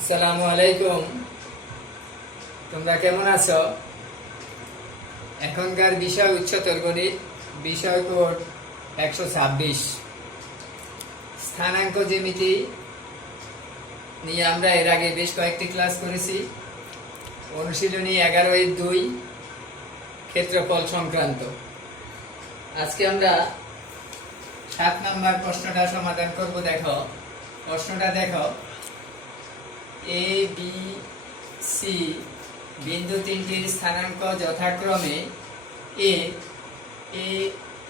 আসসালামু আলাইকুম। তোমরা কেমন আছো? এখনকার বিষয় উচ্চতর গণিত, বিষয় কোড 126। স্থানাঙ্ক জ্যামিতি নিয়ে আমরা এর আগে বেশ কয়েকটি ক্লাস করেছি। অনুশীলনী 11-2 ক্ষেত্রফল সংক্রান্ত। আজকে আমরা 7 নম্বর প্রশ্নটা সমাধান করব। দেখো প্রশ্নটা, দেখো এ বি সি বিন্দু তিনটির স্থানাঙ্ক যথাক্রমে এ এ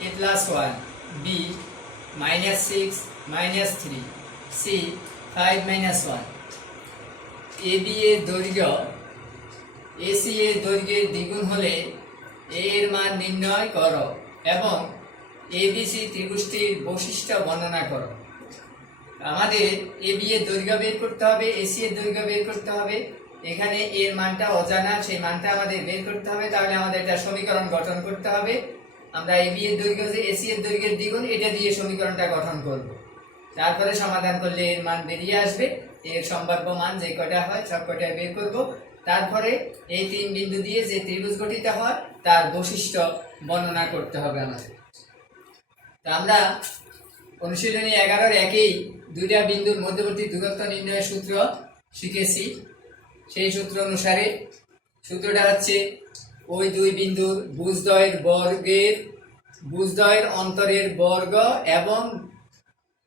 এ plus one, B -6 -3, C 5 -1। A B এর দৈর্ঘ্য এসি এর দৈর্ঘ্যের দ্বিগুণ হলে এ এর মান নির্ণয় করো এবং এবিসি ত্রিভুজটির বৈশিষ্ট্য বর্ণনা করো। আমাদের এ বি এর দৈর্ঘ্য বের করতে হবে, এসি এর দৈর্ঘ্য বের করতে হবে। এখানে এর মানটা অজানা, সেই মানটা আমাদের বের করতে হবে। তাহলে আমাদের একটা সমীকরণ গঠন করতে হবে। আমরা এ বি এর দৈর্ঘ্য যে এসি এর দৈর্ঘ্যের দ্বিগুণ, এটা দিয়ে সমীকরণটা গঠন করব। তারপরে সমাধান করলে এর মান বেরিয়ে আসবে। এর সম্ভাব্য মান যে কয়টা হয় সব কয়টা বের করব। তারপরে এই তিন বিন্দু দিয়ে যে ত্রিভুজ গঠিত হয় তার বৈশিষ্ট্য বর্ণনা করতে হবে আমাদের। তা আমরা অনুশীলনী 11-1 দুইটা বিন্দুর মধ্যবর্তী দূরত্ব নির্ণয়ের সূত্র শিখেছি। সেই সূত্র অনুসারে সূত্রটা হচ্ছে ওই দুই বিন্দুর বুজদ্বয়ের অন্তরের বর্গ এবং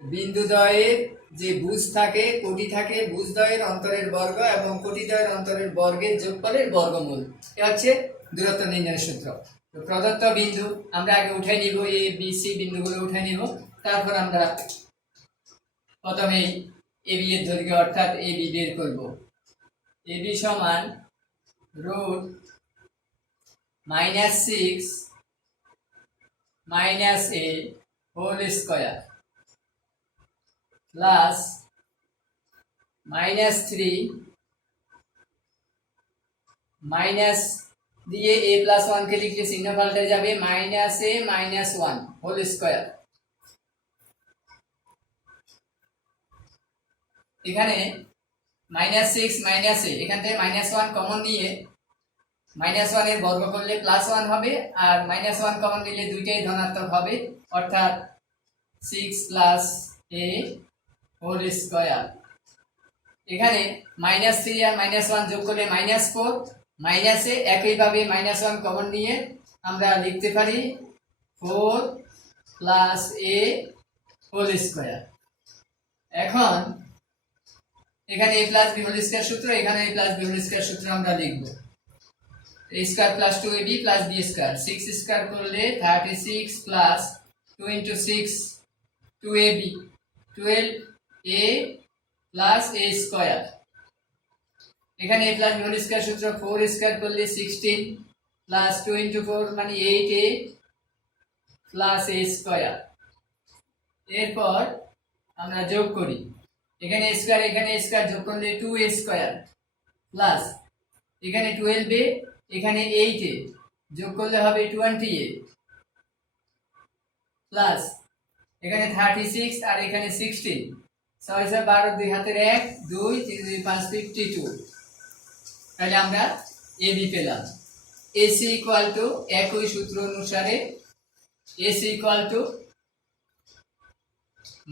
বিন্দুদ্বয়ের যে বুজ থাকে, কোটি থাকে, বুজদ্বয়ের অন্তরের বর্গ এবং কোটিদ্বয়ের অন্তরের বর্গের যোগফলের বর্গমূল। এটা হচ্ছে দূরত্ব নির্ণয়ের সূত্র। তো প্রদত্ত বিন্দু আমরা আগে উঠে নিব, এ বি সি বিন্দুগুলো উঠে নিব। তারপর আমরা প্রথমে এ বি এর দৈর্ঘ্য অর্থাৎ এ বি বের করব। এ বি সমান √-6 - a whole square plus -3 minus দিয়ে a + 1 কে লিখলে চিহ্ন পাল্টে যাবে, -a - 1 হোল স্কয়ার। এখানে -6 - a, এখান থেকে -1 কমন নিয়ে -1 এর বর্গ করলে +1 হবে, আর -1 কমন নিলে দুইটাই ধনাত্মক হবে, অর্থাৎ 6 + a হোল স্কয়ার। এখানে -3 আর -1 যোগ করলে -4, মাইনাসে একইভাবে -1 কমন নিয়ে আমরা লিখতে পারি 4 + a হোল স্কয়ার। এখন এখানে a + b হোল স্কয়ার সূত্র, এখানে a + b হোল স্কয়ার সূত্র আমরা লিখব। a square + 2ab + b square, 6 square করলে 36 + 2 × 6 2ab, 12a + a স্কয়ার। এখানে a + b হোল স্কয়ার সূত্র, 4 স্কয়ার করলে 16 + 2 × 4 মানে 8a + a স্কয়ার। এরপর আমরা যোগ করি, এখানে স্কয়ার যোগ করলে 2a স্কয়ার প্লাস এখানে 12a, এখানে 8a যোগ করলে হবে 20a প্লাস এখানে 36 আর এখানে 16, 6 × 12, 2 হাতের 1, 2 3 2 5 52। তাহলে আমরা ab পেলাম। ac একই সূত্র অনুসারে ac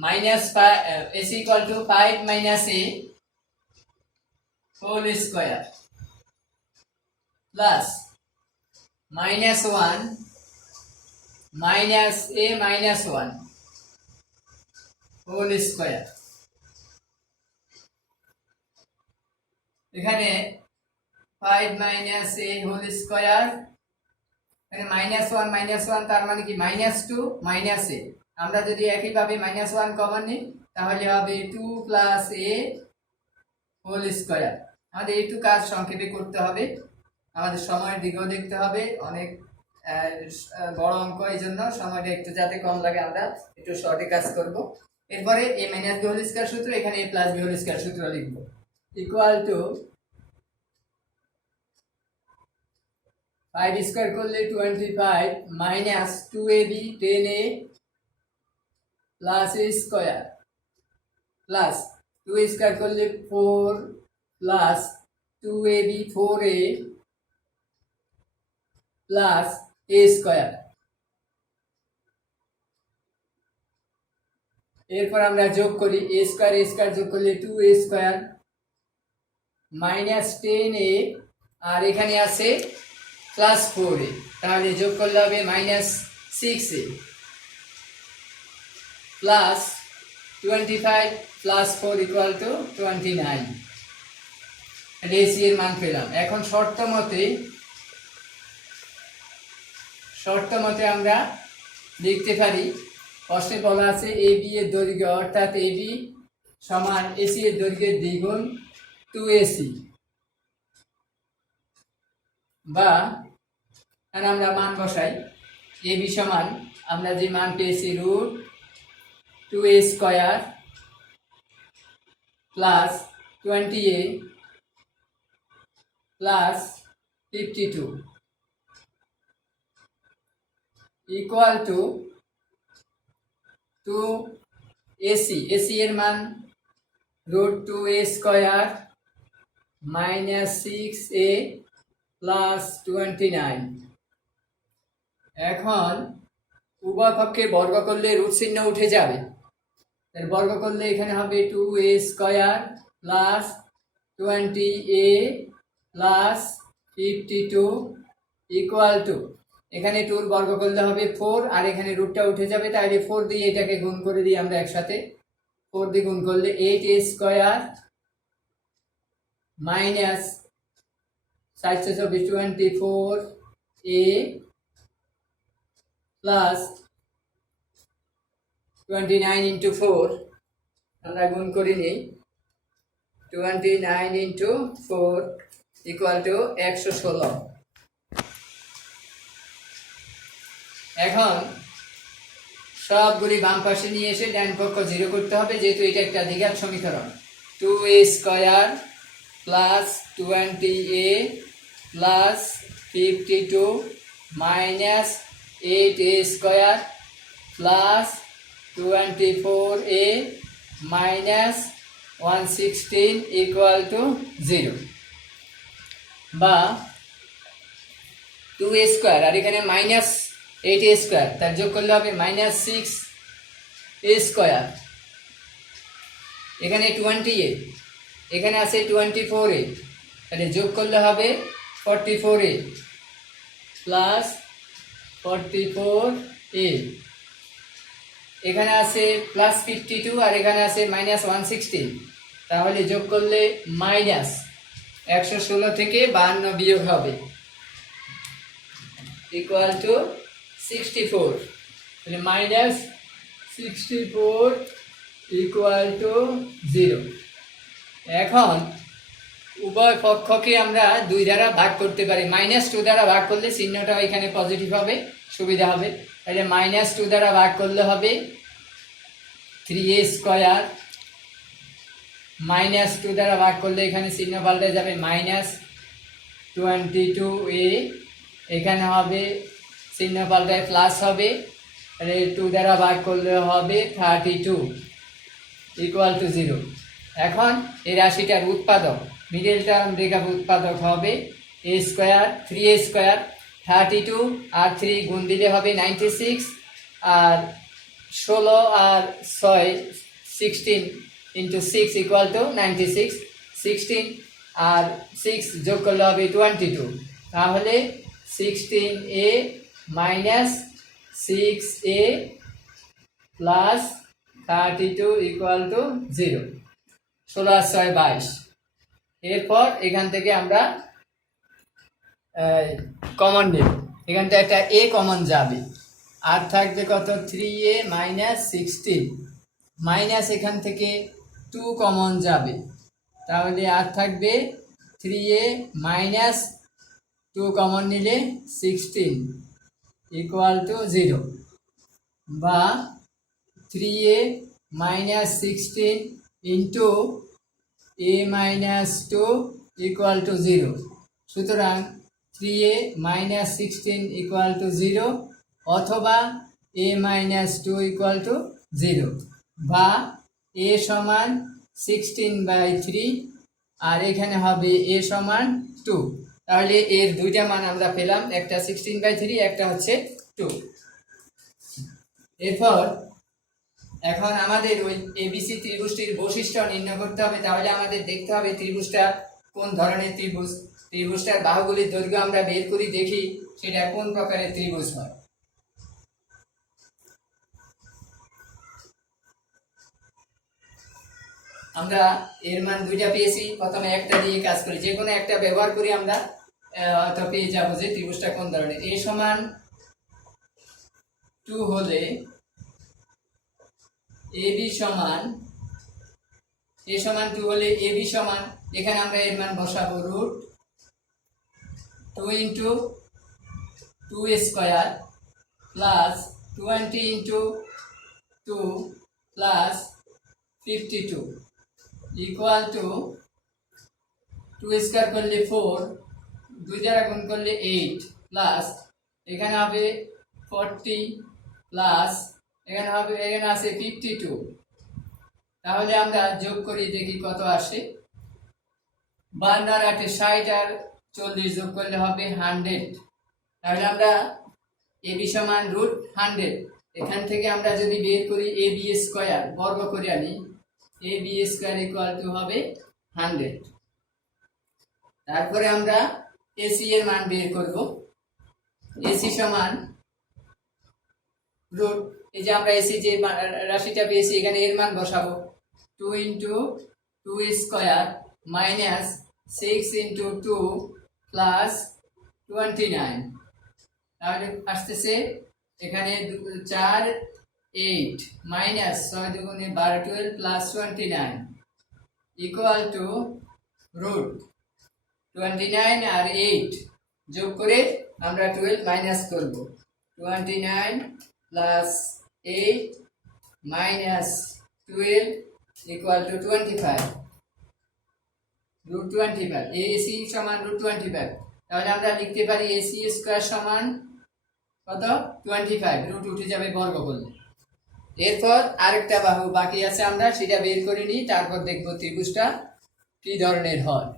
-5 - a whole square plus -1 - a -1 whole square. এখানে 5 - a হোল স্কয়ার, এখানে -1 তার মানে কি -2 - a। আমরা যদি একইভাবে -1 কমন নিই তাহলে হবে 2 + a হোল স্কয়ার। আমাদের একটু কাজ সংক্ষেপে করতে হবে, আমাদের সময়ের দিকেও দেখতে হবে, অনেক বড় অঙ্ক, এই জন্য সময়টা একটু যাতে কম লাগে আমরা একটু শর্টে কাজ করব। এরপরে a - b হোল স্কয়ার সূত্র, এখানে a + b হোল স্কয়ার সূত্র লিখব, ইকুয়াল টু 5 স্কয়ার করলে 25 - 2ab 10a + a square plus 2 square করলে 4 plus 2ab 4a plus a square. এরপর আমরা যোগ করি a স্কয়ার যোগ করলে 2a স্কয়ার মাইনাস 10a, আর এখানে আছে প্লাস 4a, তাহলে যোগ করলে হবে minus 6a plus 25 plus 4 equal to 29। AC এর মান পেলাম। এখন শর্ত মতে আমরা লিখতে পারি, প্রশ্নে বলা আছে এ বি এর দৈর্ঘ্য অর্থাৎ এ বি সমান এসি এর দৈর্ঘ্যের দ্বিগুণ 2ac, বা আমরা মান বসাই এ বি সমান আমরা যে মান পেয়েছি root 2a square plus 20a plus 52 equal to 2ac। AC এর মান root 2a square minus 6a plus 29। এখন উভয় পক্ষে বর্গ করলে রুট চিহ্ন উঠে যাবে, এর বর্গ করলে এখানে হবে 2a square plus 20a plus 52 equal two, এখানে 2 বর্গ করলে হবে 4, আর এখানে রুটটা উঠে যাবে, তাহলে 4 দিয়ে এটাকে গুণ করে দিই আমরা একসাথে। 4 দিয়ে গুণ করলে 8a square minus 24a plus 29 into 4 আমরা গুণ করে নিই। 29 ইন্টু 4 ইকুয়াল টু 116। এখন সবগুলি বাম পাশে নিয়ে এসে ডান পক্ষ 0 করতে হবে, যেহেতু এটা একটা দ্বিঘাত সমীকরণ। 2a square plus 20a plus 52 minus 8a square plus 24a minus 116 equal to 0, বা 2a স্কয়ার আর এখানে মাইনাস 8a স্কয়ার, তার যোগ করলে হবে মাইনাস 6a স্কয়ার, এখানে 20a, এখানে আছে 24a, তাহলে যোগ করলে হবে 44a প্লাস 44a, এখানে আছে প্লাস 52 আর এখানে আছে মাইনাস 116, তাহলে যোগ করলে মাইনাস 116 থেকে 52 বিয়োগ হবে ইকুয়াল টু 64, তাহলে মাইনাস 64 ইকুয়াল টু 0। এখন উভয় পক্ষকে আমরা 2 দ্বারা ভাগ করতে পারি, -2 দ্বারা ভাগ করলে চিহ্নটা এখানে পজিটিভ হবে, সুবিধা হবে। তাহলে -2 দ্বারা ভাগ করলে হবে 3a স্কয়ার, -2 দ্বারা ভাগ করলে এখানে চিহ্ন পাল্টে যাবে -22a, এখানে হবে চিহ্ন পাল্টায় প্লাস হবে, তাহলে 2 দ্বারা ভাগ করলে হবে 32 ইকুয়াল টু 0। এখন এই রাশিটার উৎপাদক মিডল টার্ম রেখা উৎপাদক হবে a স্কয়ার 3a স্কয়ার, 32 আর 3 গুণ দিলে হবে 96, আর 16 আর 6 16 ইন্টু 6 ইকুয়াল টু 96, 16 আর 6 যোগ করলে হবে 22, তাহলে 16a minus 6a plus 32 equal to 0, 16 আর 6 22। এরপর এখান থেকে আমরা কমন নেব, এখান থেকে একটা a কমন যাবে, আর থাকবে কত 3a মাইনাস 16, মাইনাস এখান থেকে 2 কমন যাবে, তাহলে আর থাকবে 3a মাইনাস 2 কমন নিলে 16 ইকুয়াল টু 0, বা 3a minus 16 into a minus 2 equal to 0। সুতরাং 3a মাইনাস 16 ইকুয়াল টু 0, অথবা a মাইনাস 2 ইকুয়াল টু 0, বা a সমান 16/3 আর এখানে হবে a সমান 2। তাহলে এর দুইটা মান আমরা পেলাম, একটা 16/3, একটা হচ্ছে 2। এরপর এখন আমাদের ওই এবিসি ত্রিভুজটির বৈশিষ্ট্য নির্ণয় করতে হবে। তাহলে আমাদের দেখতে হবে ত্রিভুজটা কোন ধরনের ত্রিভুজ, ত্রিভুজটার বাহুগুলির দৈর্ঘ্য আমরা বের করি, দেখি সেটা কোন প্রকারের ত্রিভুজ হয়। আমরা এর মান দুইটা পেয়েছি, প্রথমে একটা দিয়ে কাজ করি, যে কোনো একটা ব্যবহার করি আমরা তো পেয়ে যাবো যে ত্রিভুজটা কোন ধরনের। a সমান 2 হলে ab সমান a সমান 2 হলে ab সমান, এখানে আমরা এর মান বসাবো √2 into 2 square plus 20 into 2 plus 52 equal two 2 square করলে 4, 2 দ্বারা গুণ করলে 8 প্লাস এখানে হবে 40 প্লাস এখানে হবে, এখানে আছে 52। তাহলে আমরা যোগ করি দেখি কত আসে। 52 আর 8 60 আর 40 যোগ করলে হবে 100। তাহলে আমরা এবি সমান √100, এখান থেকে আমরা যদি বের করি এবি স্কয়ার বর্গ করে আনি, এবি স্কয়ার ইকুয়াল টু হবে 100। তারপরে আমরা এসি এর মান বের করব। এসি সমান রুট, এই যে আমরা এসি যে রাশিটা পেয়েছি এখানে এর মান বসাবো, 2 into 2 square minus 6 into 2 plus 29। তাহলে আসতেছে এখানে 4 8 মাইনাস 6 দুগুণে 12 12 প্লাস 29 ইকুয়াল টু √29 আর 8 যোগ করে আমরা 12 মাইনাস করব। 29 plus 8 minus 12 equal to 25, √25। AC সমান √25। তাহলে আমরা লিখতে পারি এসি স্কয়ার সমান কত, 25, রুট উঠে যাবে বর্গ করলে। এরপর আরেকটা বাহু বাকি আছে, আমরা সেটা বের করে নিই, তারপর দেখব ত্রিভুজটা কি ধরনের হয়।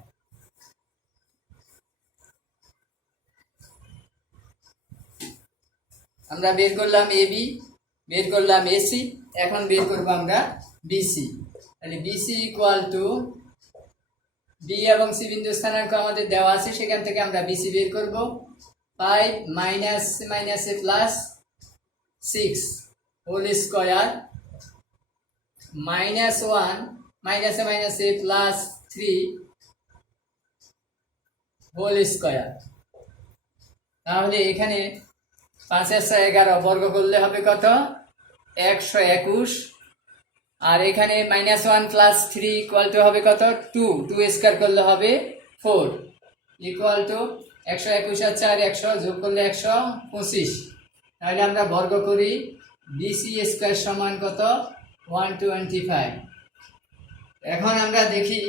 আমরা বের করলাম এবি, বের করলাম এসি, এখন বের করব আমরা বিসি। তাহলে বিসি ইকুয়াল টু, বি এবং সি বিন্দু স্থানাঙ্ক আমাদের দেওয়া আছে, সেখান থেকে আমরা বিসি বের করব। 5 মাইনাস মাইনাসে প্লাস 6 হোল স্কয়ার মাইনাস 1 মাইনাসে মাইনাসে প্লাস 3 হোল স্কয়ার। তাহলে এখানে 5 আর 6 11 বর্গ করলে হবে কত, 121। আর এখানে -1 প্লাস 3 ইকুয়াল টু হবে কত, 2 2 স্কয়ার করলে হবে 4 ইকুয়াল টু 121 আর 4 100 যোগ করলে 125। তাহলে আমরা বর্গ করি, বিসি স্কয়ার সমান কত, 125। এখন আমরা দেখি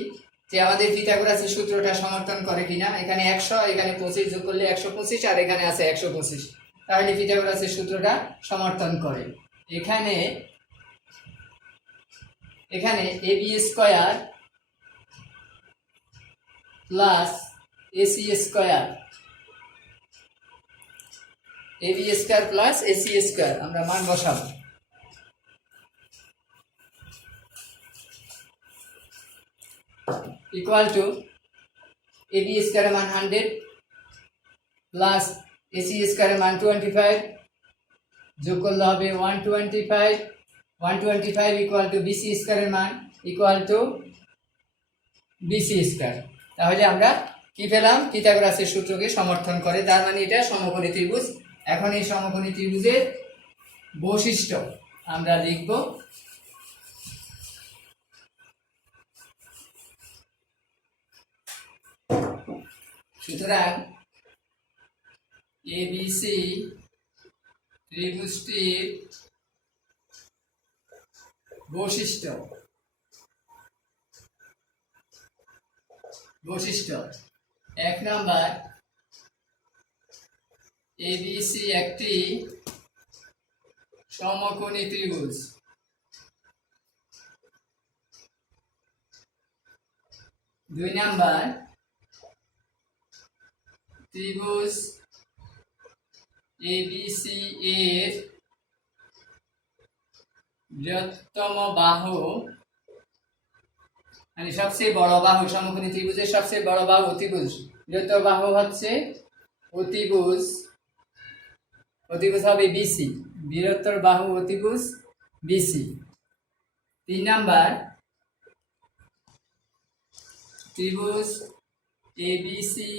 যে আমাদের পিথাগোরাসের সূত্রটা সমর্থন করে কিনা। এখানে 100, এখানে 25 যোগ করলে 125, আর এখানে আছে 125। তাহলে পিথাগোরাসের সূত্রটা সমর্থন করে। এখানে AB square plus AC square, AB square plus AC square আমরা মান বসাবো। ইকুয়াল টু এবি স্কয়ারের মান 100 প্লাস এসি স্কয়ারের মান 25 যোগ করলে হবে 125। 125 ইকুয়াল টু বিসি স্কয়ারের মান ইকুয়াল টু বিসি স্কয়ার। তাহলে আমরা কি পেলাম, পিথাগোরাসের সূত্রকে সমর্থন করে, তার মানে এটা সমকোণী ত্রিভুজ। এখন এই সমকোণী ত্রিভুজের বৈশিষ্ট্য আমরা লিখব। সুতরাং এবিসি ত্রিভুজটির বৈশিষ্ট্য 1 নাম্বার, এবিসি একটি সমকোণী ত্রিভুজ। 2 নাম্বার ত্রিভুজ এবিসি এর বৃহত্তম বাহু মানে সবচেয়ে বড় বাহু, সমকোণী ত্রিভুজের সবচেয়ে বড় বাহু অতিভুজ, বৃহত্তম বাহু হচ্ছে অতিভুজ, অতিভুজ হবে বিসি, বৃহত্তর বাহু অতিভুজ বিসি। 3 নাম্বার ত্রিভুজ এবিসি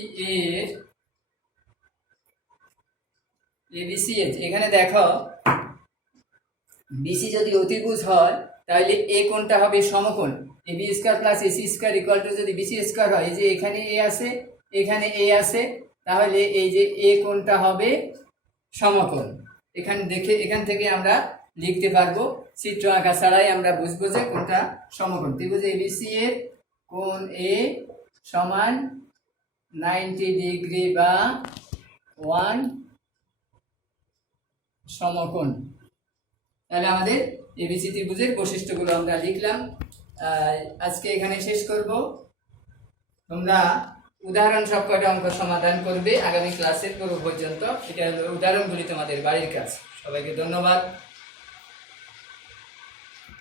এর এখানে দেখো বিসি যদি অতিভুজ হয় তাহলে এ কোণটা হবে সমকোণ, A B square plus AC square equal to যদি বিসি স্কয়ার হয়, এই যে এখানে এ আছে এখানে এ আছে, তাহলে এই যে এ কোণটা হবে সমকোণ। এখান থেকে আমরা লিখতে পারবো, চিত্র আঁকা ছাড়াই আমরা বুঝবো যে কোনটা সমকোণ। ত্রিভুজ এবিসি এর কোণ এ সমান 90 ডিগ্রি বা 1 সমকোণ। তাহলে আমাদের এবিসি ত্রিভুজের বৈশিষ্ট্যগুলো আমরা লিখলাম। আজকে এখানে শেষ করব। তোমরা উদাহরণ সবকটা অঙ্ক সমাধান করবে আগামী ক্লাসের পর্যন্ত। এটা হলো উদাহরণগুলি তোমাদের বাড়ির কাজ। সবাইকে ধন্যবাদ।